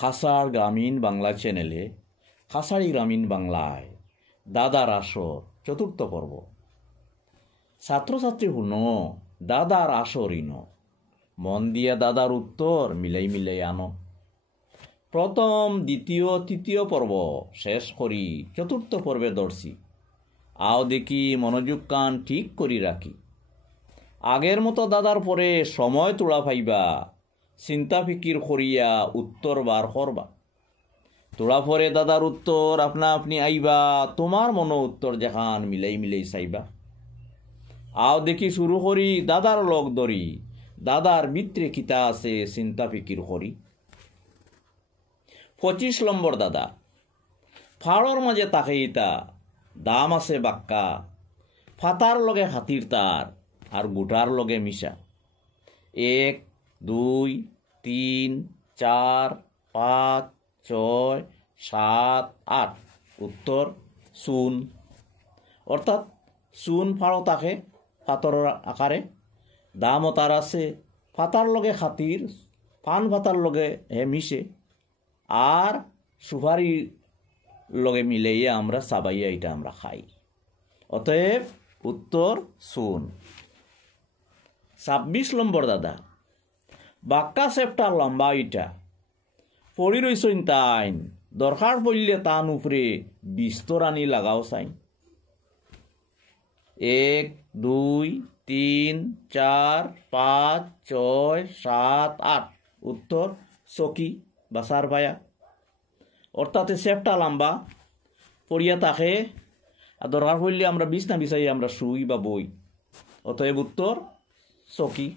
খাসার গ্রামীণ বাংলা চ্যানেলে খাসাড়ি গ্রামীণ বাংলায় দাদার আসর চতুর্থ পর্ব। ছাত্রছাত্রী শুন দাদার আসর ইন, মন দিয়া দাদার উত্তর মিলাই মিলাই আনো। প্রথম দ্বিতীয় তৃতীয় পর্ব শেষ করি চতুর্থ পর্বে দর্শি। আও দেখি মনোযোগ কান ঠিক করি রাখি। আগের মতো দাদার পরে সময় তোলা পাইবা, চিন্তা ফিকির করিয়া উত্তর বার করবা। তোলা পরে দাদার উত্তর আপনা আপনি আইবা, তোমার মনো উত্তর যেখান মিলাই মিলাই চাইবা। আও দেখি শুরু করি দাদার লগ ধরি, দাদার ভিতরে কিতা আছে চিন্তা ফিকির করি। 25 নম্বর দাদা। ফাড়র মাঝে তাকে ইতা দাম আছে বাক্কা, ফাতার লগে হাতির তার আর গোটার লগে মিশা। 1 2 3 4 5 6 7 8। উত্তর চুন। অর্থাৎ চুন ফাড়ো তাকে ফাতরের আকারে, দামও তার আছে, ফাতার লগে খাতির, পান ফাতার লগে হে মিশে, আর সুপারি লগে মিলাইয়া আমরা চাবাইয়া এটা আমরা খাই। অতএব উত্তর চুন। 26 নম্বর দাদা। বাক্কা সেপটা লম্বা ইটা পড়ি রইছইন তাইন, দরকার পড়লে তান উপরে বিস্তর আনি লাগাও চাইন। 1 2 3 4 5 6 7 8। উত্তর চকি বাসার ভায়া। অর্থাৎ সেপটা লম্বা পড়িয়া তাকে, আর দরকার পড়লে আমরা বিছনা বিছাই আমরা শুই বা বই। অতএব উত্তর চকি।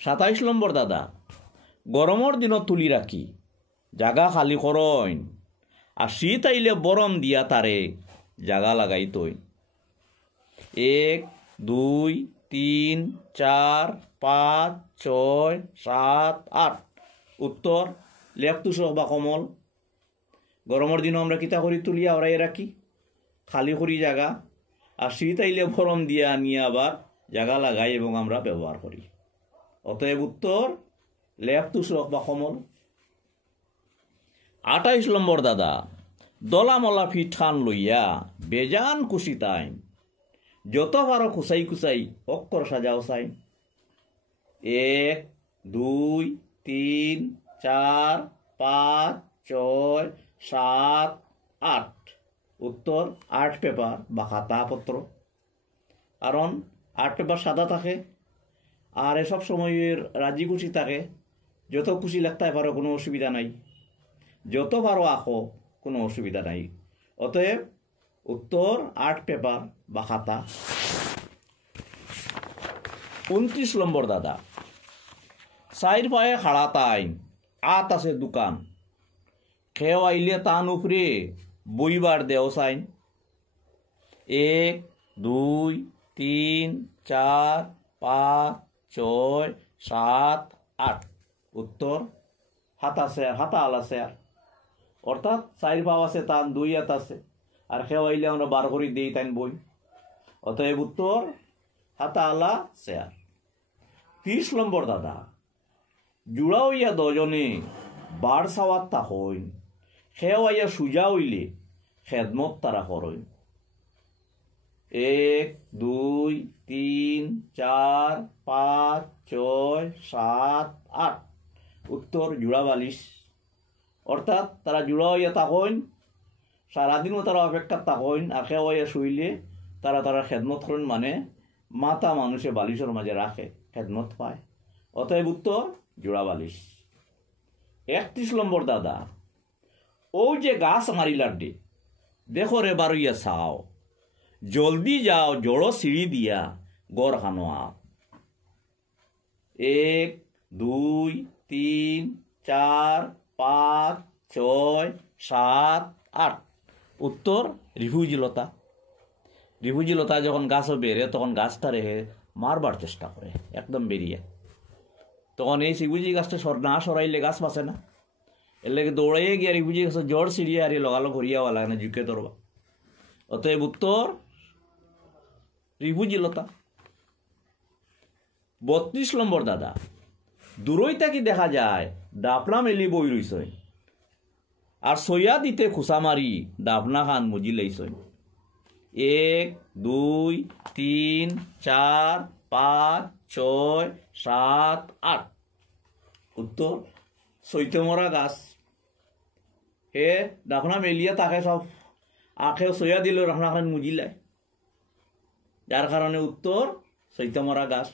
27 নম্বর দাদা। গরমের দিনত তুলি রাখি, জাগা খালি করইন, আর শীত আইলে বরম দিয়া তারে জাগা লাগাই তৈন। 1 2 3 4 5 6 7 8। উত্তর লেপতুস বা কমল। গরমের দিন আমরা কিতা করি তুলিয়া ওরাই রাখি, খালি করি জায়গা, আর শীত আইলে গরম দিয়া নিয়ে আবার জায়গা লাগাই এবং আমরা ব্যবহার করি। অতএব উত্তর লেপতুস বা কমল। 28 নম্বর দাদা। দলামলা ফিট খান লইয়া বেজান কুশি তাইন, যত পারো কুচাই কুচাই অক্ষর সাজাও চাই। 1 2 3 4 5 6 7 8। উত্তর আর্ট পেপার বা খাতা পত্র। কারণ আর্ট পেপার সাদা থাকে, আর এসব সময়ের রাজি খুশি থাকে, যত খুশি লাগতে পারো কোনো অসুবিধা নাই, যত পারো আঁকো কোনো অসুবিধা নাই। অতএব উত্তর আর্ট পেপার বা খাতা। 29 নম্বর দাদা। চাইর পায়ে খাড়া তাইন, আত আছে দোকান, খেও আইলে তান উপরে বইবার দেও চাইন। 1 2 3 4 5 6 7 8। উত্তর হাতা চেয়ার, হাতা আলা চেয়ার। অর্থাৎ চাইর পাও আছে তান 2 হাত আছে, আর খেও আইলে আমরা বার করি দিই তাইন বই। অতএব উত্তর হাতা আলা চেয়ার। 30 নম্বর দাদা। জুড়া হইয়া দজনে বার সাওয়াত তা হইন, খেও আইয়া সুজা হইলে খেদমত তারা করইন। 1 2 3 4 5 6 7 8। উত্তর জুড়া বালিশ। অর্থাৎ তারা জুড়া হইয়া তাকইন, সারাদিনও তারা অপেক্ষা তাকইন, আর খেও হইয়া শুইলে তারা তারা খেদমত করেন, মানে মাথা মানুষে বালিশের মাঝে রাখে, খেদমত পায়। অতএব উত্তর জোড়া বালিশ। 31 নম্বর দাদা। ও যে গাছ মারিলার ডে, দেখো রে বারইয়া চাও, জলদি যাও জড়ো সিঁড়ি দিয়া গড় হানো আও। 1 2 3 4 5 6 7 8। উত্তর রিফিউজিলতা। রিফিউজিলতা যখন গাছও বেড়ে তখন গাছটা রেখে মারবার চেষ্টা করে, একদম বেরিয়ে, তখন এই রিফিউজি গাছটা না সরাইলে গাছ বাঁচে না। এর লাগে দৌড়াইয়ে গিয়ে রিফিউজি গাছের জড় সিঁড়িয়ে আর লগালো ঘুরিয়াওয়া লাগে না, ঝুঁকে ধরবা। অতএব উত্তর রিফিউজিলতা। 32 নম্বর দাদা। দূরই থাকি দেখা যায় ডাপনা মেলি বই রইছে আর সইয়া দিতে খুসা মারি ডাপনা খান মুজি লাইছে 1 2 3 4 5 6 7 8 উত্তর সৈতমরা গাছ হে ডাপনা মেলিয়া তাকে সব আখে সইয়া দিল ডাপনা খান মুজিলায় যার কারণে উত্তর সৈতমরা গাছ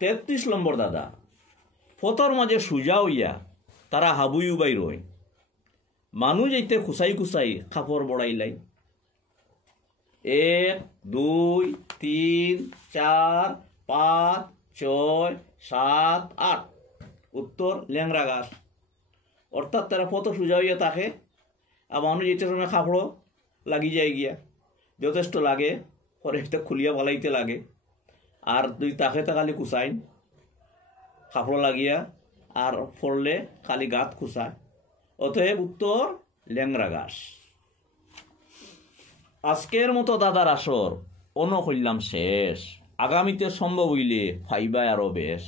33 নম্বর দাদা ফতর মাঝে সুজা হইয়া তারা হাবুই উবাই রয় মানুষ যাইতে খুসাই খুসাই খাপড় বড়াইলাই 1 2 3 4 5 6 7 8 উত্তর ল্যাংরা গাছ অর্থাৎ তারা ফত সুজা হইয়া থাকে আর মানুষ যেতে সময় খাপড়ও লাগি যায় গিয়া যথেষ্ট লাগে পরে একটা খুলিয়া বলাইতে লাগে আর দুই তাকে তা খালি কুচাইন খাপড় লাগিয়া আর ফরলে খালি গাত খুচায় অতএব উত্তর ল্যাংরা গাছ আজকের মতো দাদার আসর অন কইলাম শেষ আগামীতে সম্ভব হইলে ফাইবায় আরো বেশ